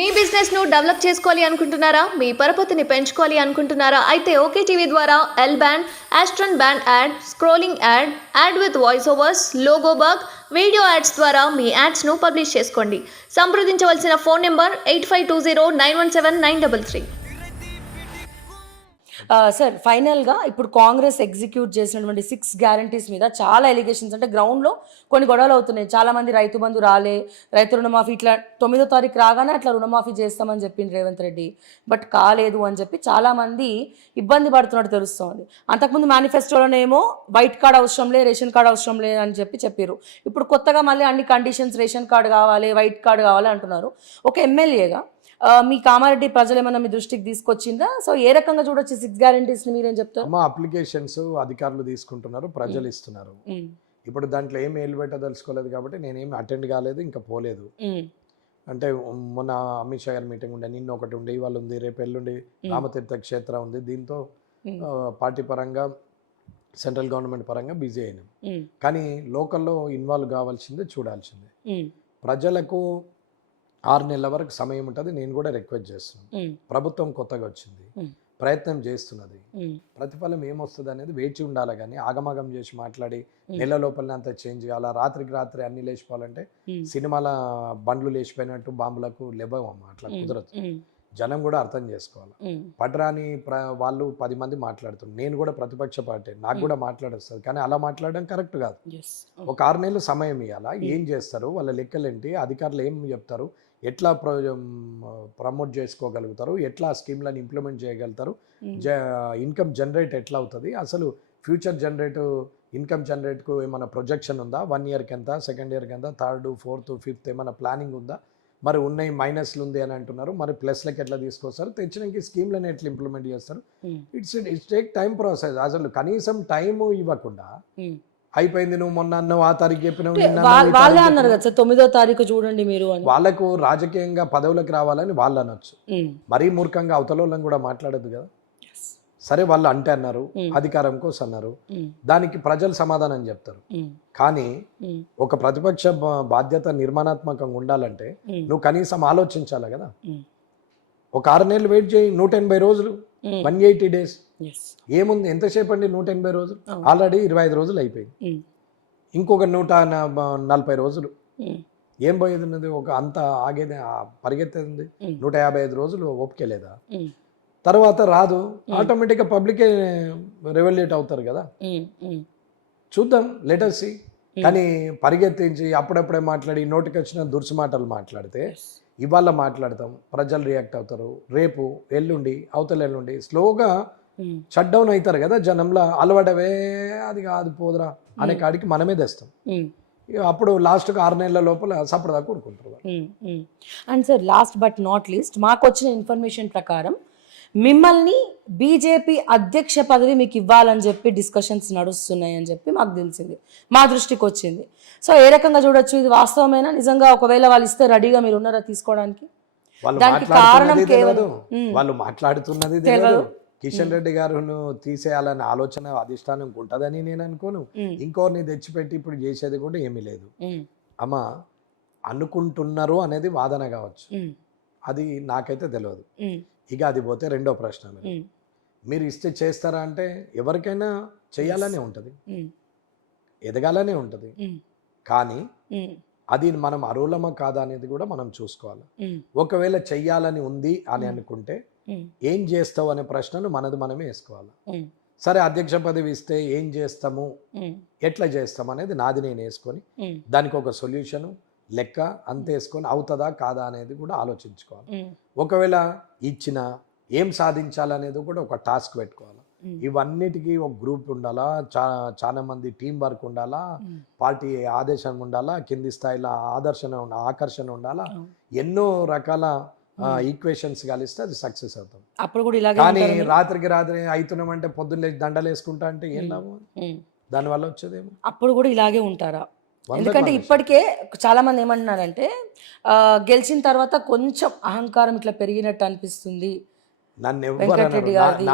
మీ business ను develop చేసుకోవాలి అనుకుంటున్నారా? మీ పరపతిని పెంచుకోవాలి అనుకుంటున్నారా? అయితే ఓకే టీవీ ద్వారా L band, Aston band ad, scrolling ad, ad with voice overs, logo bug, video ads ద్వారా మీ యాడ్స్ ను పబ్లిష్ చేసుకోండి. సంప్రదించవలసిన ఫోన్ నెంబర్ 8520917933. సార్ ఫైనల్గా ఇప్పుడు కాంగ్రెస్ ఎగ్జిక్యూట్ చేసినటువంటి 6 గ్యారంటీస్ మీద చాలా ఎలిగేషన్స్ అంటే గ్రౌండ్లో కొన్ని గొడవలు అవుతున్నాయి. చాలామంది రైతు బంధు రాలే, రైతు రుణమాఫీ ఇట్లా 9వ తారీఖు రాగానే అట్లా రుణమాఫీ చేస్తామని చెప్పింది రేవంత్ రెడ్డి, బట్ కాలేదు అని చెప్పి చాలామంది ఇబ్బంది పడుతున్నట్టు తెలుస్తోంది. అంతకుముందు మేనిఫెస్టోలోనేమో వైట్ కార్డ్ అవసరం లే, రేషన్ కార్డ్ అవసరం లే అని చెప్పారు. ఇప్పుడు కొత్తగా మళ్ళీ అన్ని కండిషన్స్ రేషన్ కార్డు కావాలి, వైట్ కార్డు కావాలి అంటున్నారు. ఒక ఎమ్మెల్యేగా మీ కామారెడ్డి ప్రజలు ఏమన్నా మీ దృష్టికి తీసుకొచ్చిందా? సో ఏ రకంగా చూడొచ్చు 6 గ్యారంటీస్ ని మీరేం చెప్తారు? మా అప్లికేషన్స్ అధికారులు తీసుకుంటున్నారు, ప్రజలు ఇస్తున్నారు. ఇప్పుడు దాంట్లో ఏం ఏలు పెట్టదలుచుకోలేదు కాబట్టి నేనేం అటెండ్ కాలేదు, ఇంకా పోలేదు. అంటే మొన్న అమిత్ షా గారి మీటింగ్ ఉండే, నిన్న ఒకటి ఉండే, ఇవాళ ఉంది, రేపు ఎల్లుండి రామతీర్థ క్షేత్ర ఉంది. దీంతో పార్టీ పరంగా సెంట్రల్ గవర్నమెంట్ పరంగా బిజీ అయినాం. కానీ లోకల్లో ఇన్వాల్వ్ కావాల్సిందే, చూడాల్సిందే. ప్రజలకు 6 నెలల వరకు సమయం ఉంటుంది. నేను కూడా రిక్వెస్ట్ చేస్తున్నాను. ప్రభుత్వం కొత్తగా వచ్చింది, ప్రయత్నం చేస్తున్నది. ప్రతిఫలం ఏమొస్తుంది అనేది వేచి ఉండాలి. కానీ ఆగమాగం చేసి మాట్లాడి నెల లోపలనే అంత చేంజ్ కావాలా, రాత్రికి రాత్రి అన్ని లేచిపోవాలంటే సినిమాల బండ్లు లేచిపోయినట్టు బాంబులకు లేవమ్మా, అట్లా కుదరదు. జనం కూడా అర్థం చేసుకోవాలి. పడ్రాని వాళ్ళు 10 మంది మాట్లాడుతున్నారు. నేను కూడా ప్రతిపక్ష పార్టీ, నాకు కూడా మాట్లాడొస్తుంది. కానీ అలా మాట్లాడడం కరెక్ట్ కాదు. ఒక 6 నెలలు సమయం ఇవ్వాలా. ఏం చేస్తారు, వాళ్ళ లెక్కలేంటి, అధికారులు ఏం చెప్తారు, ఎట్లా ప్రమోట్ చేసుకోగలుగుతారు, ఎట్లా స్కీమ్లను ఇంప్లిమెంట్ చేయగలుగుతారు, ఇన్కమ్ జనరేట్ ఎట్లా అవుతుంది, అసలు ఫ్యూచర్ ఇన్కమ్ జనరేట్కు ఏమైనా ప్రొజెక్షన్ ఉందా, 1 ఇయర్కి ఎంత, 2nd ఇయర్కి ఎంత, 3rd, 4th, 5th ఏమైనా ప్లానింగ్ ఉందా, మరి ఉన్నాయి మైనస్లు ఉంది అని అంటున్నారు, మరి ప్లస్లకి ఎట్లా తీసుకొస్తారు, తెచ్చినాక స్కీమ్లను ఎట్లా ఇంప్లిమెంట్ చేస్తారు. It's take time process. అసలు కనీసం టైము ఇవ్వకుండా అయిపోయింది, నువ్వు మొన్న అన్నావు, ఆ తారీఖు చెప్పినావు, వాళ్ళే అన్నారు కదా సార్ 9వ తారీఖు చూడండి మీరు. వాళ్ళకు రాజకీయంగా పదవులకు రావాలని వాళ్ళు అనొచ్చు, మరీ మూర్ఖంగా అవతల కూడా మాట్లాడద్దు కదా. సరే వాళ్ళు అంటే అన్నారు, అధికారం కోసం అన్నారు, దానికి ప్రజలు సమాధానం చెప్తారు. కానీ ఒక ప్రతిపక్ష బాధ్యత నిర్మాణాత్మకంగా ఉండాలంటే నువ్వు కనీసం ఆలోచించాలి కదా. ఒక 6 నెలలు వెయిట్ చేయి, 180 రోజులు, 180 days. ఏముంది, ఎంతసేపు అండి 180 రోజులు? ఆల్రెడీ 25 రోజులు అయిపోయింది, ఇంకొక 140 రోజులు. ఏం పోయేది ఉన్నది, ఒక అంత ఆగేది పరిగెత్తేది. 155 రోజులు ఓపికలేదా? తర్వాత రాదు, ఆటోమేటిక్గా పబ్లికే రెవల్యూట్ అవుతారు కదా. చూద్దాం, లెట్ us see. కానీ పరిగెత్తించి అప్పుడప్పుడే మాట్లాడి నోటికి వచ్చిన దుర్సు మాటలు మాట్లాడితే ఇవాళ మాట్లాడతాం, ప్రజలు రియాక్ట్ అవుతారు. రేపు ఎల్లుండి అవతల ఎల్లుండి స్లోగా షట్ డౌన్ అవుతారు కదా. జనంలో అలవాటవే అది కాదు పోదురా అనే కాడికి మనమే తెస్తాం. అప్పుడు లాస్ట్గా 6 నెలల లోపల సపరదా కూరుకుంటారు. And sir last but not least, మాకు వచ్చిన ఇన్ఫర్మేషన్ ప్రకారం మిమ్మల్ని బీజేపీ అధ్యక్ష పదవి మీకు ఇవ్వాలని చెప్పి డిస్కషన్స్ నడుస్తున్నాయి అని చెప్పి మాకు తెలిసింది, మా దృష్టికి వచ్చింది. సో ఏ రకంగా చూడొచ్చు, ఇది వాస్తవమేనా? నిజంగా ఒకవేళ వాళ్ళు ఇస్తే రెడీగా మీరు ఉన్నారా తీసుకోవడానికి? దానికి కారణం కేవలం వాళ్ళు మాట్లాడుతున్నది తెలియదు. కిషన్ రెడ్డి గారును తీసేయాలనే ఆలోచన అధిష్టానం ఉంటుందని నేను అనుకోను. ఇంకోరిని తెచ్చిపెట్టి ఇప్పుడు చేసేది కూడా ఏమీ లేదు. అమ్మా, అనుకుంటున్నారు అనేది వాదన కావచ్చు, అది నాకైతే తెలియదు. ఇక అది పోతే రెండో ప్రశ్న, మీరు ఇస్తే చేస్తారా అంటే ఎవరికైనా చేయాలనే ఉంటుంది, ఎదగాలనే ఉంటుంది. కానీ అది మనం అర్హులమా కాదా అనేది కూడా మనం చూసుకోవాలి. ఒకవేళ చెయ్యాలని ఉంది అని అనుకుంటే ఏం చేస్తావు అనే ప్రశ్నను మనమే వేసుకోవాలి. సరే, అధ్యక్ష పదవి ఇస్తే ఏం చేస్తాము, ఎట్లా చేస్తాము అనేది నాది నేను వేసుకొని దానికి ఒక సొల్యూషను లెక్క అంతే వేసుకొని అవుతుందా కాదా అనేది కూడా ఆలోచించుకోవాలి. ఒకవేళ ఇచ్చినా ఏం సాధించాలనేది కూడా ఒక టాస్క్ పెట్టుకోవాలి. ఇవన్నిటికీ ఒక గ్రూప్ ఉండాలా, చాలా మంది టీం వర్క్ ఉండాలా, పార్టీ ఆదేశం ఉండాలా, కింది స్థాయిలో ఆకర్షణ ఉండాలా, ఎన్నో రకాల ఈక్వేషన్స్ కలిస్తే అది సక్సెస్ అవుతాం. అప్పుడు కూడా కానీ రాత్రికి రాత్రి అవుతున్నామంటే పొద్దున్న లేచి దండలు వేసుకుంటా అంటే ఏం లాభం, దానివల్ల వచ్చేదేమో. అప్పుడు కూడా ఇలాగే ఉంటారా? ఎందుకంటే ఇప్పటికే చాలా మంది ఏమంటున్నారంటే గెలిచిన తర్వాత కొంచెం అహంకారం ఇట్లా పెరిగినట్టు అనిపిస్తుంది. వెంకటరెడ్డి గారి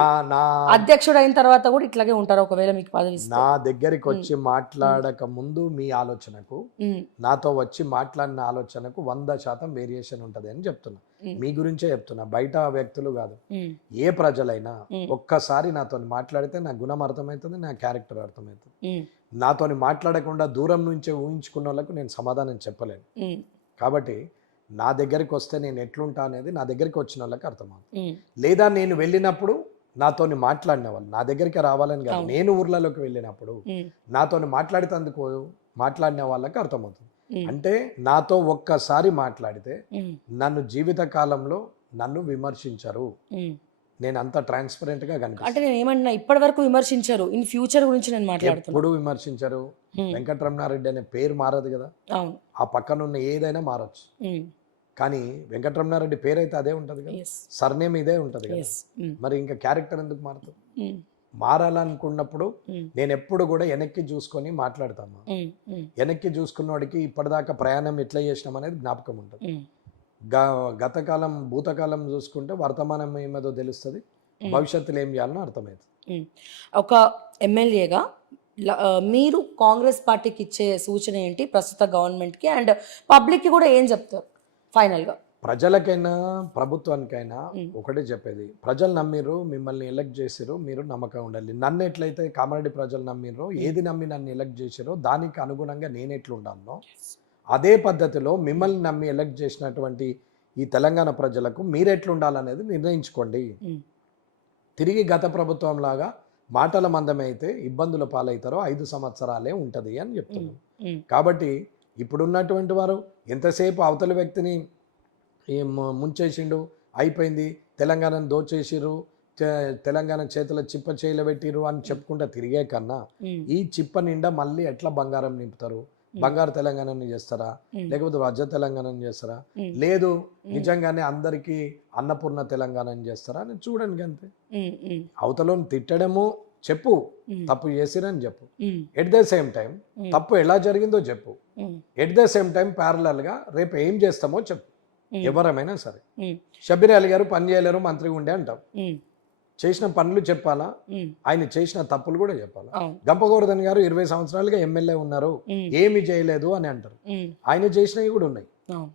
అధ్యక్షుడు అయిన తర్వాత కూడా ఇట్లాగే ఉంటారు ఒకవేళ మీకు పదవి? నా దగ్గరికి వచ్చి మాట్లాడక ముందు మీ ఆలోచనకు నాతో వచ్చి మాట్లాడిన ఆలోచనకు 100% వేరియేషన్ ఉంటుంది అని చెప్తున్నా. మీ గురించే చెప్తున్నా, బయట వ్యక్తులు కాదు. ఏ ప్రజలైనా ఒక్కసారి నాతో మాట్లాడితే నా గుణం అర్థమవుతుంది, నా క్యారెక్టర్ అర్థమవుతుంది. నాతోని మాట్లాడకుండా దూరం నుంచే ఊహించుకున్న వాళ్ళకు నేను సమాధానం చెప్పలేను. కాబట్టి నా దగ్గరికి వస్తే నేను ఎట్లుంటా అనేది నా దగ్గరికి వచ్చిన వాళ్ళకి అర్థమవుతుంది. లేదా నేను వెళ్ళినప్పుడు నాతోని మాట్లాడిన వాళ్ళు నా దగ్గరికి రావాలని కాదు, నేను ఊర్లలోకి వెళ్ళినప్పుడు నాతోని మాట్లాడిన వాళ్ళకి అర్థమవుతుంది. అంటే నాతో ఒక్కసారి మాట్లాడితే నన్ను జీవిత కాలంలో నన్ను విమర్శించరు. నేను అంత ట్రాన్స్పరెంట్ గా కనిపిస్తాను. అంటే నేను ఏమన్నా ఇప్పటి వరకు విమర్శించారు, ఇన్ ఫ్యూచర్ గురించి నేను మాట్లాడుతున్నాను. ఎప్పుడు విమర్శించరు. వెంకటరమణారెడ్డి అనే పేరు మారదు కదా, ఆ పక్కన ఉన్న ఏదైనా మారచ్చు. కానీ వెంకటరమణారెడ్డి పేరు అయితే అదే ఉంటది కదా, సర్నేమ్ ఇదే ఉంటది కదా. మరి ఇంకా క్యారెక్టర్ ఎందుకు మారుతుంది? మారాలనుకున్నప్పుడు నేను ఎప్పుడు కూడా వెనక్కి చూసుకొని మాట్లాడతాను. వెనక్కి చూసుకున్నవాడికి ఇప్పటిదాకా ప్రయాణం ఎట్లా చేసినాం అనేది జ్ఞాపకం ఉంటుంది. గతకాలం భూతకాలం చూసుకుంటే వర్తమానం ఏమేదో తెలుస్తుంది, భవిష్యత్తులో ఏం చేయాలని అర్థమవుతుంది. ఒక ఎమ్మెల్యేగా మీరు కాంగ్రెస్ పార్టీకి ఇచ్చే సూచన ఏంటి ప్రస్తుత గవర్నమెంట్కి అండ్ పబ్లిక్కి కూడా ఏం చెప్తారు ఫైనల్గా? ప్రజలకైనా ప్రభుత్వానికైనా ఒకటే చెప్పేది, ప్రజలు నమ్మిర్రు, మిమ్మల్ని ఎలక్ట్ చేసిర్రు, మీరు నమ్మకం ఉండాలి. నన్ను ఎట్లయితే కామారెడ్డి ప్రజలు నమ్మిర్రో, ఏది నమ్మి నన్ను ఎలక్ట్ చేసిరో దానికి అనుగుణంగా నేను ఎట్లుండాలో అదే పద్ధతిలో మిమ్మల్ని నమ్మి ఎలక్ట్ చేసినటువంటి ఈ తెలంగాణ ప్రజలకు మీరు ఎట్లుండాలనేది నిర్ణయించుకోండి. తిరిగి గత ప్రభుత్వం లాగా మాటల మందమైతే ఇబ్బందుల పాలవుతారో 5 సంవత్సరాలే ఉంటుంది అని చెప్తున్నాను. కాబట్టి ఇప్పుడున్నటువంటి వారు ఎంతసేపు అవతలి వ్యక్తిని ముంచేసిండు, అయిపోయింది, తెలంగాణను దోచేసిరు, తెలంగాణ చేతుల చిప్ప చేయలబెట్టిరు అని చెప్పుకుంటా తిరిగే కన్నా ఈ చిప్ప నిండా మళ్ళీ ఎట్లా బంగారం నింపుతారు? బంగారు తెలంగాణని చేస్తారా, లేకపోతే వజ్ర తెలంగాణని చేస్తారా, లేదు నిజంగానే అందరికీ అన్నపూర్ణ తెలంగాణని చేస్తారా అని చూడండి. అంతే. అవతలను తిట్టడము చెప్పు, తప్పు చేసిరని చెప్పు, ఎట్ ద సేమ్ టైం తప్పు ఎలా జరిగిందో చెప్పు, at the same time parallel గా రేపు ఏం చేస్తామో చెప్పు. ఎవరమైనా సరే, షబ్బీర్ అలీ గారు పని చేయలేరు, మంత్రిగా ఉండే అంటాం, చేసిన పనులు చెప్పాలా, ఆయన చేసిన తప్పులు కూడా చెప్పాలా. గంప గోవర్ధన్ గారు 20 సంవత్సరాలుగా ఎమ్మెల్యే ఉన్నారు, ఏమి చేయలేదు అని అంటారు, ఆయన చేసినవి కూడా ఉన్నాయి.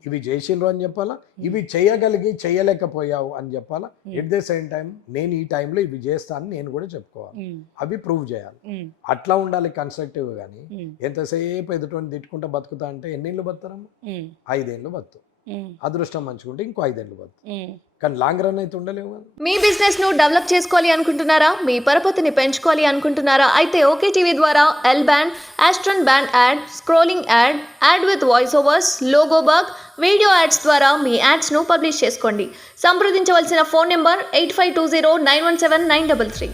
ఇవి చేసిండ్రు అని చెప్పాలా, ఇవి చేయగలిగి చేయలేకపోయావు అని చెప్పాలా. ఎట్ ద సేమ్ టైం నేను ఈ టైంలో ఇవి చేస్తాను నేను కూడా చెప్పుకోవాలి, అవి ప్రూవ్ చేయాలి. అట్లా ఉండాలి కన్స్ట్రక్టివ్. కానీ ఎంతసేపు ఎదుటి తిట్టుకుంటా బతుకుతా అంటే ఎన్నేళ్ళు బతుతారమ్మా? 5 ఏళ్ళు బతు, అదృష్టం మంచుకుంటే ఇంకో 5 ఏళ్ళు బతు, కానీ లాంగ్ రన్ అయితే ఉండలేవు కదా. మీ బిజినెస్ ను డెవలప్ చేసుకోవాలి అనుకుంటున్నారా? మీ పరపతిని పెంచుకోవాలి అనుకుంటున్నారా? అయితే ఓకే టీవీ ద్వారా L band, Aston band ad, scrolling ad, ad with voice overs, logo bug, video ads ద్వారా మీ యాడ్స్ ను పబ్లిష్ చేసుకోండి. సంప్రదించవలసిన ఫోన్ నెంబర్ 8520917933.